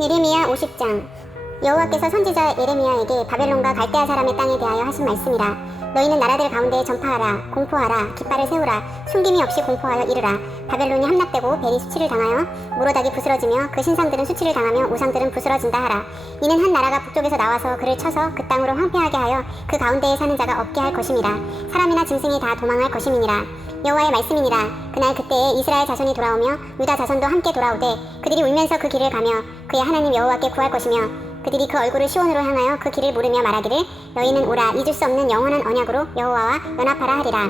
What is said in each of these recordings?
예레미야 50장. 여호와께서 선지자 예레미야에게 바벨론과 갈대아 사람의 땅에 대하여 하신 말씀이라. 너희는 나라들 가운데 전파하라 공포하라 깃발을 세우라 숨김이 없이 공포하여 이르라. 바벨론이 함락되고 벨이 수치를 당하여 모로닥이 부스러지며 그 신상들은 수치를 당하며 우상들은 부스러진다 하라. 이는 한 나라가 북쪽에서 나와서 그를 쳐서 그 땅으로 황폐하게 하여 그 가운데에 사는 자가 없게 할 것임이라. 사람이나 짐승이 다 도망할 것임이니라 여호와의 말씀이니라. 그날 그때에 이스라엘 자손이 돌아오며 유다 자손도 함께 돌아오되 그들이 울면서 그 길을 가며 그의 하나님 여호와께 구할 것이며 그들이 그 얼굴을 시온으로 향하여 그 길을 물으며 말하기를 너희는 오라. 잊을 수 없는 영원한 언약으로 여호와와 연합하라 하리라.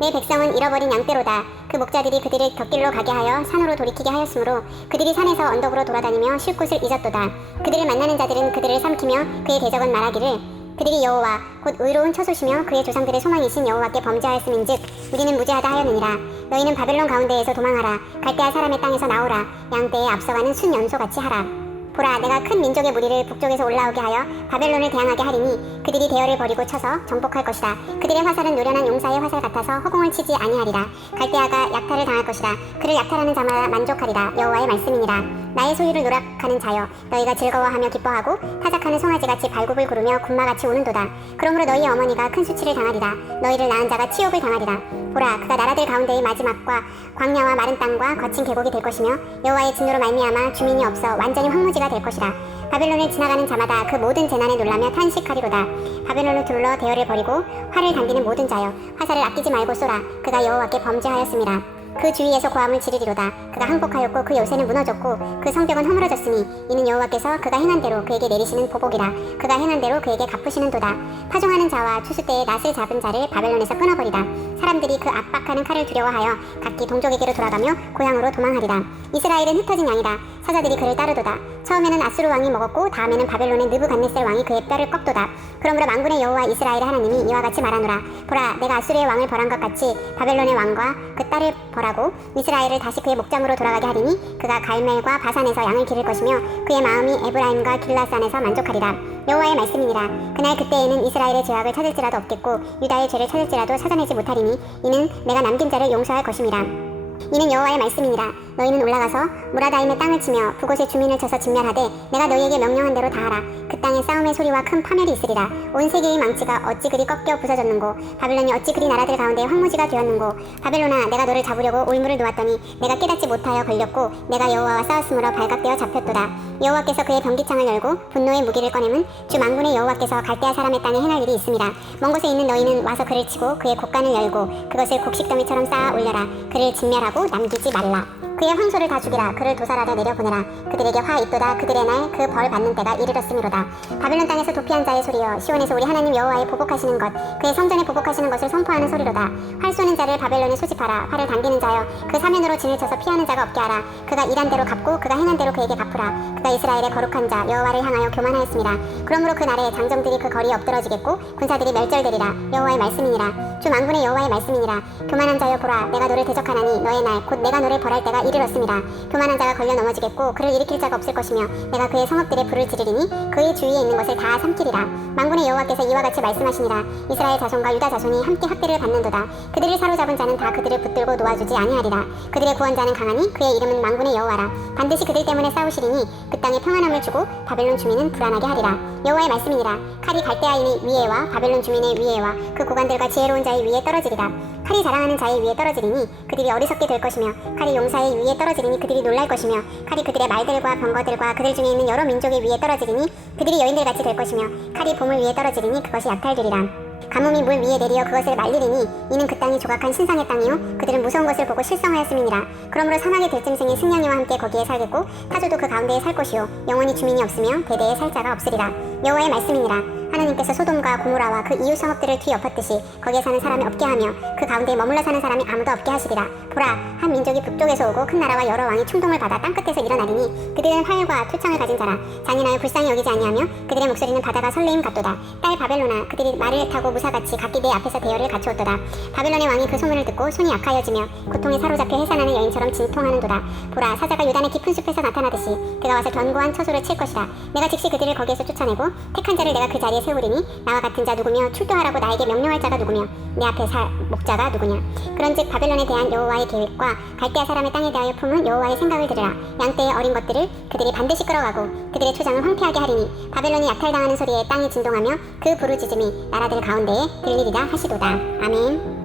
내 백성은 잃어버린 양떼로다. 그 목자들이 그들을 곁길로 가게 하여 산으로 돌이키게 하였으므로 그들이 산에서 언덕으로 돌아다니며 쉴 곳을 잊었도다. 그들을 만나는 자들은 그들을 삼키며 그의 대적은 말하기를 그들이 여호와 곧 의로운 처소시며 그의 조상들의 소망이신 여호와께 범죄하였음인즉 우리는 무죄하다 하였느니라. 너희는 바벨론 가운데에서 도망하라. 갈대아 사람의 땅에서 나오라. 양떼에 앞서가는 순연소같이 하라. 보라 내가 큰 민족의 무리를 북쪽에서 올라오게 하여 바벨론을 대항하게 하리니 그들이 대열을 버리고 쳐서 정복할 것이다. 그들의 화살은 노련한 용사의 화살 같아서 허공을 치지 아니하리라. 갈대아가 약탈을 당할 것이다 그를 약탈하는 자마다 만족하리라. 여호와의 말씀이니라 나의 소유를 노력하는 자여 너희가 즐거워하며 기뻐하고 타작하는 송아지같이 발굽을 구르며 군마같이 우는도다. 그러므로 너희 어머니가 큰 수치를 당하리라. 너희를 낳은 자가 치욕을 당하리라. 보라 그가 나라들 가운데의 마지막과 광야와 마른 땅과 거친 계곡이 될 것이며 여호와의 진노로 말미암아 주민이 없어 완전히 황무지가 될 것이라. 바벨론을 지나가는 자마다 그 모든 재난에 놀라며 탄식하리로다. 바벨론을 둘러 대열을 버리고 활을 당기는 모든 자여 화살을 아끼지 말고 쏘라. 그가 여호와께 범죄하였습니다 그 주위에서 고함을 지르리로다. 그가 항복하였고 그 요새는 무너졌고 그 성벽은 허물어졌으니 이는 여호와께서 그가 행한 대로 그에게 내리시는 보복이라. 그가 행한 대로 그에게 갚으시는 도다. 파종하는 자와 추수 때에 낫을 잡은 자를 바벨론에서 끊어버리다. 사람들이 그 압박하는 칼을 두려워하여 각기 동족에게로 돌아가며 고향으로 도망하리라. 이스라엘은 흩어진 양이라 사자들이 그를 따르도다. 처음에는 아수르 왕이 먹었고 다음에는 바벨론의 느부갓네살 왕이 그의 뼈를 꺾도다. 그러므로 만군의 여호와 이스라엘의 하나님이 이와 같이 말하노라. 보라 내가 아수르의 왕을 벌한 것 같이 바벨론의 왕과 그 딸을 벌하고 이스라엘을 다시 그의 목장으로 돌아가게 하리니 그가 갈멜과 바산에서 양을 기를 것이며 그의 마음이 에브라임과 길라산에서 만족하리라. 여호와의 말씀이니라. 그날 그때에는 이스라엘의 죄악을 찾을지라도 없겠고 유다의 죄를 찾을지라도 찾아내지 못하리니 이는 내가 남긴 자를 용서할 것임이라. 이는 여호와의 말씀이니라 너희는 올라가서 무라다임의 땅을 치며 그곳의 주민을 쳐서 진멸하되 내가 너희에게 명령한 대로 다 하라. 그 땅에 싸움의 소리와 큰 파멸이 있으리라. 온 세계의 망치가 어찌 그리 꺾여 부서졌는고 바벨론이 어찌 그리 나라들 가운데 황무지가 되었는고 바벨론아 내가 너를 잡으려고 올무를 놓았더니 내가 깨닫지 못하여 걸렸고 내가 여호와와 싸웠으므로 발각되어 잡혔도다. 여호와께서 그의 병기창을 열고 분노의 무기를 꺼내면 주 만군의 여호와께서 갈대아 사람의 땅에 행할 일이 있습니다. 먼 곳에 있는 너희는 와서 그를 치고 그의 곡간을 열고 그것을 곡식더미처럼 쌓아 올려라. 그를 진멸하고 남기지 말라 그의 황소를 다 죽이라. 그를 도살하려 내려보내라. 그들에게 화 있도다. 그들의 날 그 벌 받는 때가 이르렀음이로다. 바벨론 땅에서 도피한 자의 소리여 시온에서 우리 하나님 여호와의 보복하시는 것 그의 성전에 보복하시는 것을 선포하는 소리로다. 활 쏘는 자를 바벨론에 소집하라. 활을 당기는 자여 그 사면으로 진을 쳐서 피하는 자가 없게 하라. 그가 일한 대로 갚고 그가 행한 대로 그에게 갚으라. 그가 이스라엘의 거룩한 자 여호와를 향하여 교만하였습니다. 그러므로 그 날에 장정들이 그 거리에 엎드러지겠고 군사들이 멸절되리라. 여호와의 말씀이니라. 주 만군의 여호와의 말씀이니라. 교만한 자여 보라. 내가 너를 대적하나니 너의 날 곧 내가 너를 벌할 때가 이르렀습니다. 교만한 자가 걸려 넘어지겠고 그를 일으킬 자가 없을 것이며 내가 그의 성읍들에 불을 지르리니 그의 주위에 있는 것을 다 삼키리라. 만군의 여호와께서 이와 같이 말씀하시니라. 이스라엘 자손과 유다 자손이 함께 학대를 받는도다. 그들을 사로잡은 자는 다 그들을 붙들고 놓아주지 아니하리라. 그들의 구원자는 강하니 그의 이름은 만군의 여호와라. 반드시 그들 때문에 싸우시리니 그 땅에 평안함을 주고 바벨론 주민은 불안하게 하리라. 여호와의 말씀이니라. 칼이 갈대아인의 위에와 바벨론 주민의 위에와 그 고관들과 지혜로운 자의 위에 떨어지리라 칼이 자랑하는 자의 위에 떨어지리니 그들이 어리석게 될 것이며 칼이 용사의 위에 떨어지리니 그들이 놀랄 것이며 칼이 그들의 말들과 병거들과 그들 중에 있는 여러 민족의 위에 떨어지리니 그들이 여인들 같이 될 것이며 칼이 보물 위에 떨어지리니 그것이 약탈되리라. 가뭄이 물 위에 내리어 그것을 말리리니 이는 그 땅이 조각한 신상의 땅이요 그들은 무서운 것을 보고 실성하였음이니라. 그러므로 사막의 들짐승이 승냥이와 함께 거기에 살겠고 타조도 그 가운데에 살 것이요 영원히 주민이 없으며 대대에 살 자가 없으리라. 여호와의 말씀이니라 하나님께서 소돔과 고모라와 그 이웃 성읍들을 뒤엎었듯이 거기에 사는 사람이 없게 하며 그 가운데 머물러 사는 사람이 아무도 없게 하시리라. 보라 한 민족이 북쪽에서 오고 큰 나라와 여러 왕이 충동을 받아 땅끝에서 일어나리니 그들은 활과 투창을 가진 자라. 잔인하여 불쌍히 여기지 아니하며 그들의 목소리는 바다가 설레임 같도다. 딸 바벨로나 그들이 말을 타고 무사같이 각기 내 앞에서 대열을 갖추었도다. 바벨론의 왕이 그 소문을 듣고 손이 약하여지며 고통에 사로잡혀 해산하는 여인처럼 진통하는도다. 보라 사자가 유단의 깊은 숲에서 나타나듯이 그가 와서 견고한 처소를 칠 것이라. 내가 즉시 그들을 거기에서 쫓아내고 택한 자를 내가 그 자리에 세우리니 나와 같은 자 누구며 출두하라고 나에게 명령할 자가 누구며 내 앞에 살 목자가 누구냐? 그런즉 바벨론에 대한 여호와의 계획과 갈대아 사람의 땅에 대하여 품은 여호와의 생각을 들으라. 양떼의 어린 것들을 그들이 반드시 끌어가고 그들의 초장을 황폐하게 하리니 바벨론이 약탈당하는 소리에 땅이 진동하며 그 부르짖음이 나라들 가운데에 들리리라 하시도다. 아멘.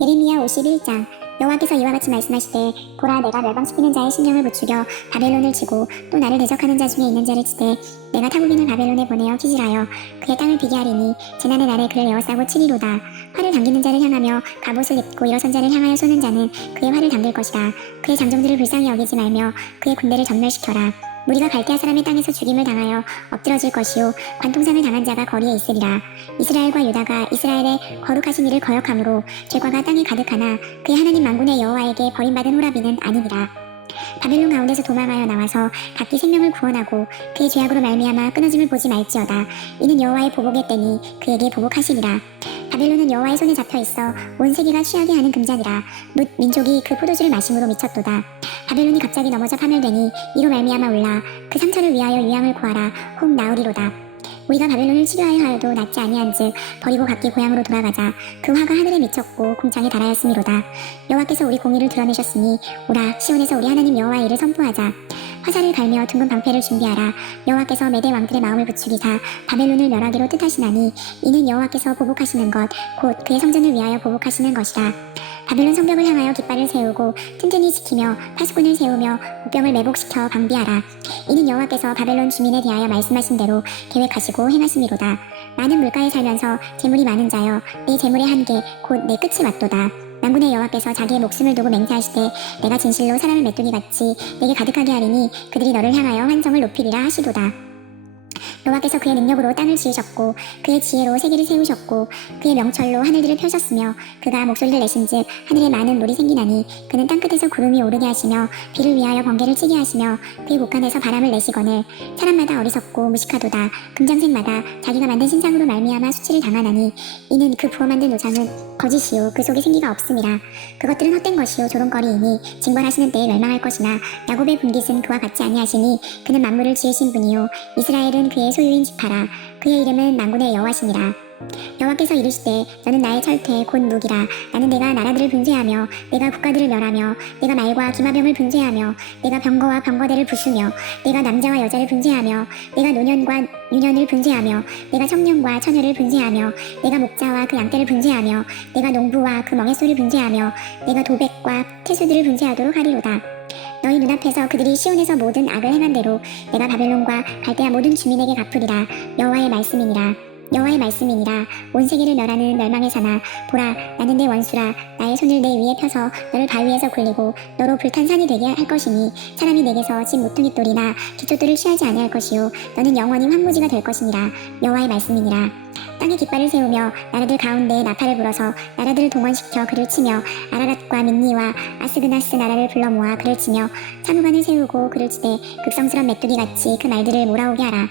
예레미야 51장 여호와께서 이와 같이 말씀하시되 보라 내가 멸망시키는 자의 심령을 부추겨 바벨론을 치고 또 나를 대적하는 자 중에 있는 자를 치되 내가 타국인을 바벨론에 보내어 기질하여 그의 땅을 비게 하리니 재난의 날에 그를 에워싸고 치리로다. 화를 당기는 자를 향하며 갑옷을 입고 일어선 자를 향하여 쏘는 자는 그의 화를 당길 것이다. 그의 장정들을 불쌍히 여기지 말며 그의 군대를 전멸시켜라 무리가 갈대아 사람의 땅에서 죽임을 당하여 엎드러질 것이요. 관통상을 당한 자가 거리에 있으리라. 이스라엘과 유다가 이스라엘의 거룩하신 이를 거역함으로 죄과가 땅에 가득하나 그의 하나님 만군의 여호와에게 버림받은 호라비는 아니니라. 바벨론 가운데서 도망하여 나와서 각기 생명을 구원하고 그의 죄악으로 말미암아 끊어짐을 보지 말지어다. 이는 여호와의 보복의 때니 그에게 보복하시리라 바벨론은 여호와의 손에 잡혀 있어 온 세계가 취하게 하는 금잔이라. 뭇 민족이 그 포도주를 마심으로 미쳤도다. 바벨론이 갑자기 넘어져 파멸되니 이로 말미암아 올라 그 상처를 위하여 유양을 구하라. 혹 나으리로다. 우리가 바벨론을 치료하여 하여도 낫지 아니한즉 버리고 각기 고향으로 돌아가자. 그 화가 하늘에 미쳤고 공창에 달하였음이로다. 여호와께서 우리 공의를 드러내셨으니 오라. 시온에서 우리 하나님 여호와의 일을 선포하자 화살을 갈며 둥근 방패를 준비하라. 여호와께서 메대 왕들의 마음을 부추기사 바벨론을 멸하기로 뜻하시나니 이는 여호와께서 보복하시는 것 곧 그의 성전을 위하여 보복하시는 것이라. 바벨론 성벽을 향하여 깃발을 세우고 튼튼히 지키며 파수꾼을 세우며 목병을 매복시켜 방비하라. 이는 여호와께서 바벨론 주민에 대하여 말씀하신 대로 계획하시고 행하심이로다. 많은 물가에 살면서 재물이 많은 자여 네 재물의 한계 곧 내 끝이 맞도다 남군의 여호와께서 자기의 목숨을 두고 맹세하시되 내가 진실로 사람을 메뚜기 같이 내게 가득하게 하리니 그들이 너를 향하여 환성을 높이리라 하시도다 여호와께서 그의 능력으로 땅을 지으셨고 그의 지혜로 세계를 세우셨고 그의 명철로 하늘들을 펴셨으며 그가 목소리를 내신즉 하늘에 많은 물이 생기나니 그는 땅끝에서 구름이 오르게 하시며 비를 위하여 번개를 치게 하시며 그의 곳간에서 바람을 내시거늘 사람마다 어리석고 무식하도다. 금장색마다 자기가 만든 신상으로 말미암아 수치를 당하나니 이는 그 부어 만든 노장은 거짓이요. 그 속에 생기가 없음이라 그것들은 헛된 것이요. 조롱거리이니 징벌하시는 때에 멸망할 것이나 야곱의 분깃은 그와 같지 아니하시니 그는 만물을 지으신 분이요. 이스라엘은 그의 소유인 지파라. 그의 이름은 만군의 여호와시니라 여호와께서 이르시되 너는 나의 철퇴 곧 무기라. 나는 내가 나라들을 분쇄하며 내가 국가들을 멸하며 내가 말과 기마병을 분쇄하며 내가 병거와 병거대를 부수며 내가 남자와 여자를 분쇄하며 내가 노년과 유년을 분쇄하며 내가 청년과 처녀를 분쇄하며 내가 목자와 그 양떼를 분쇄하며 내가 농부와 그 멍에소를 분쇄하며 내가 도백과 태수들을 분쇄하도록 하리로다 너희 눈앞에서 그들이 시온에서 모든 악을 행한 대로 내가 바벨론과 갈대아 모든 주민에게 갚으리라. 여호와의 말씀이니라. 여호와의 말씀이니라. 온 세계를 멸하는 멸망의 사나 보라 나는 내 원수라. 나의 손을 내 위에 펴서 너를 바위에서 굴리고 너로 불탄 산이 되게 할 것이니 사람이 내게서 집 모퉁이 돌이나 기초돌을 취하지 아니할 것이요. 너는 영원히 황무지가 될 것이니라. 여호와의 말씀이니라 땅에 깃발을 세우며 나라들 가운데 나팔을 불어서 나라들을 동원시켜 그를 치며 아라랏과 민니와 아스그나스 나라를 불러 모아 그를 치며 사무관을 세우고 그를 치되 극성스런 메뚜기 같이 그 말들을 몰아오게 하라.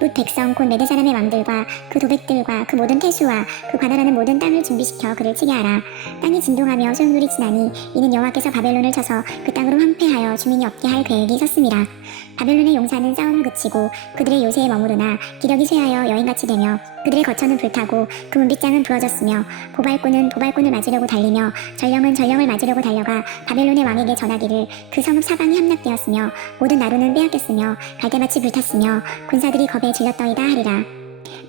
룻 백성 곧 메대 사람의 왕들과 그 도백들과 그 모든 태수와 그 관할하는 모든 땅을 준비시켜 그를 치게 하라. 땅이 진동하며 소용돌이 지나니 이는 여호와께서 바벨론을 쳐서 그 땅으로 황폐하여 주민이 없게 할 계획이 섰음이라 바벨론의 용사는 싸움을 그치고 그들의 요새에 머무르나 기력이 쇠하여 여인같이 되며 그들의 거처는 불타고 그 문빗장은 부러졌으며 보발꾼은 보발꾼을 맞으려고 달리며 전령은 전령을 맞으려고 달려가 바벨론의 왕에게 전하기를 그 성읍 사방이 함락되었으며 모든 나루는 빼앗겼으며 갈대밭이 불탔으며 군사들이 겁에 질렸더이다 하리라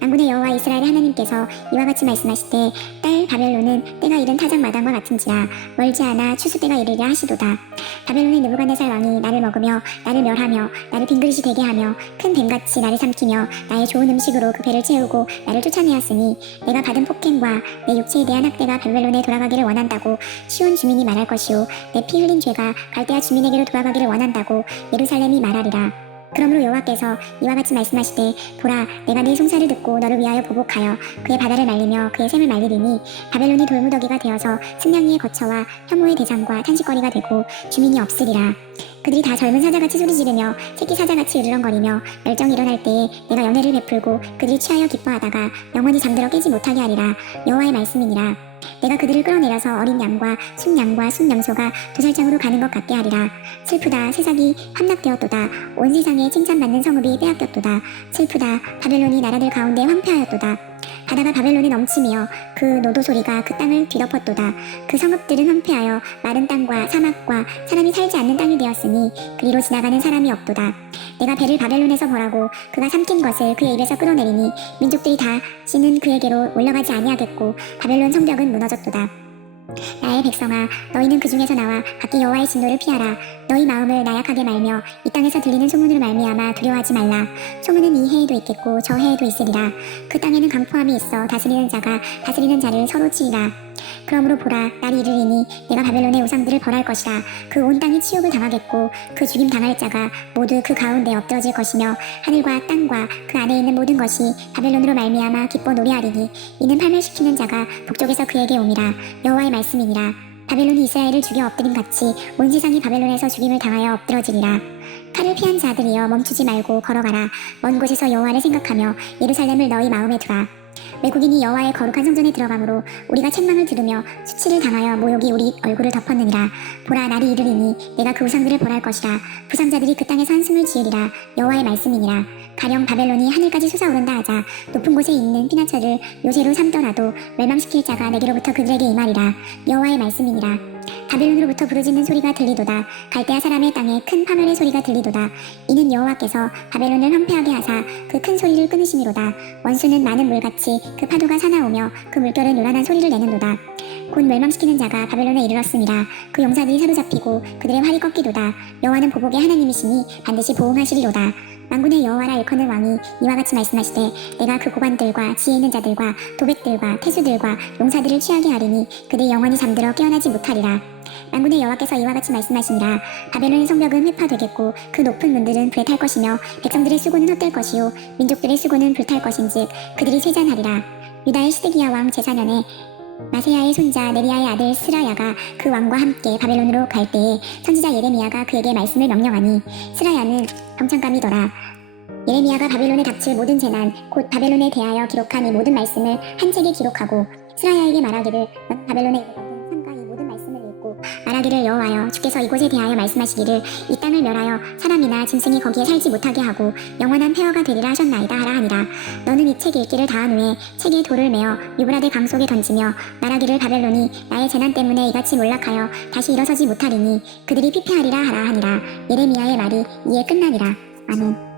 만군의 여호와 이스라엘의 하나님께서 이와 같이 말씀하시되 딸 바벨론은 때가 이른 타작 마당과 같은지라 멀지 않아 추수 때가 이르리라 하시도다. 바벨론의 느부갓네살 왕이 나를 먹으며 나를 멸하며 나를 빈그릇이 되게 하며 큰 뱀같이 나를 삼키며 나의 좋은 음식으로 그 배를 채우고 나를 쫓아내었으니 내가 받은 폭행과 내 육체에 대한 학대가 바벨론에 돌아가기를 원한다고 시온 주민이 말할 것이요. 내 피 흘린 죄가 갈대아 주민에게로 돌아가기를 원한다고 예루살렘이 말하리라 그러므로 여호와께서 이와 같이 말씀하시되 보라 내가 네 송사를 듣고 너를 위하여 보복하여 그의 바다를 말리며 그의 샘을 말리리니 바벨론이 돌무더기가 되어서 승냥이의 거처와 혐오의 대상과 탄식거리가 되고 주민이 없으리라. 그들이 다 젊은 사자같이 소리 지르며 새끼 사자같이 으르렁거리며 멸정이 일어날 때에 내가 연회를 베풀고 그들이 취하여 기뻐하다가 영원히 잠들어 깨지 못하게 하리라. 여호와의 말씀이니라 내가 그들을 끌어내려서 어린 양과 순양과 순염소가 도살장으로 가는 것 같게 하리라. 슬프다 세상이 함락되었도다. 온 세상에 칭찬받는 성읍이 빼앗겼도다. 슬프다 바벨론이 나라들 가운데 황폐하였도다. 바다가 바벨론에 넘치며 그 노도 소리가 그 땅을 뒤덮었도다. 그 성읍들은 황폐하여 마른 땅과 사막과 사람이 살지 않는 땅이 되었으니 그리로 지나가는 사람이 없도다. 내가 배를 바벨론에서 벌하고 그가 삼킨 것을 그의 입에서 끌어내리니 민족들이 다 씨는 그에게로 올라가지 아니하겠고 바벨론 성벽은 무너졌도다. 나의 백성아 너희는 그 중에서 나와 각기 여호와의 진노를 피하라. 너희 마음을 나약하게 말며 이 땅에서 들리는 소문으로 말미암아 두려워하지 말라. 소문은 이 해에도 있겠고 저 해에도 있으리라. 그 땅에는 강포함이 있어 다스리는 자가 다스리는 자를 서로 치리라 그러므로 보라 날이 이르리니 내가 바벨론의 우상들을 벌할 것이라. 그 온 땅이 치욕을 당하겠고 그 죽임 당할 자가 모두 그 가운데 엎드러질 것이며 하늘과 땅과 그 안에 있는 모든 것이 바벨론으로 말미암아 기뻐 노래하리니 이는 팔멸시키는 자가 북쪽에서 그에게 옴이라. 여호와의 말씀이니라. 바벨론이 이스라엘을 죽여 엎드림 같이 온 세상이 바벨론에서 죽임을 당하여 엎드러지리라. 칼을 피한 자들이여 멈추지 말고 걸어가라. 먼 곳에서 여호와를 생각하며 예루살렘을 너희 마음에 두라 외국인이 여호와의 거룩한 성전에 들어가므로 우리가 책망을 들으며 수치를 당하여 모욕이 우리 얼굴을 덮었느니라. 보라 날이 이르리니 내가 그 우상들을 벌할 것이라. 부상자들이 그 땅에서 한숨을 지으리라. 여호와의 말씀이니라. 가령 바벨론이 하늘까지 솟아오른다 하자 높은 곳에 있는 피나처를 요새로 삼더라도 멸망시킬 자가 내게로부터 그들에게 임하리라. 여호와의 말씀이니라 바벨론으로부터 부르짖는 소리가 들리도다. 갈대아 사람의 땅에 큰 파멸의 소리가 들리도다. 이는 여호와께서 바벨론을 황폐하게 하사 그 큰 소리를 끊으시미로다. 원수는 많은 물같이 그 파도가 사나우며 그 물결은 요란한 소리를 내는도다. 곧 멸망시키는 자가 바벨론에 이르렀습니다. 그 용사들이 사로잡히고 그들의 활이 꺾이도다. 여호와는 보복의 하나님이시니 반드시 보응하시리로다. 만군의 여호와라 일컫는 왕이 이와 같이 말씀하시되 내가 그 고관들과 지혜 있는 자들과 도백들과 태수들과 용사들을 취하게 하리니 그들이 영원히 잠들어 깨어나지 못하리라 만군의 여호와께서 이와 같이 말씀하시니라 바벨론의 성벽은 회파되겠고 그 높은 문들은 불에 탈 것이며 백성들의 수고는 헛될 것이요 민족들의 수고는 불탈 것인즉 그들이 쇠잔하리라. 유다의 시드기야 왕 제4년에 마세야의 손자 네리야의 아들 스라야가 그 왕과 함께 바벨론으로 갈 때에 선지자 예레미야가 그에게 말씀을 명령하니 스라야는 병창감이더라. 예레미야가 바벨론에 닥칠 모든 재난 곧 바벨론에 대하여 기록한 이 모든 말씀을 한 책에 기록하고 스라야에게 말하기를 넌 바벨론에 말하기를 여호와여 주께서 이곳에 대하여 말씀하시기를 이 땅을 멸하여 사람이나 짐승이 거기에 살지 못하게 하고 영원한 폐허가 되리라 하셨나이다 하라 하니라. 너는 이 책 읽기를 다한 후에 책에 돌을 메어 유브라데 강 속에 던지며 말하기를 바벨론이 나의 재난 때문에 이같이 몰락하여 다시 일어서지 못하리니 그들이 피폐하리라 하라 하니라. 예레미야의 말이 이에 끝나니라. 아멘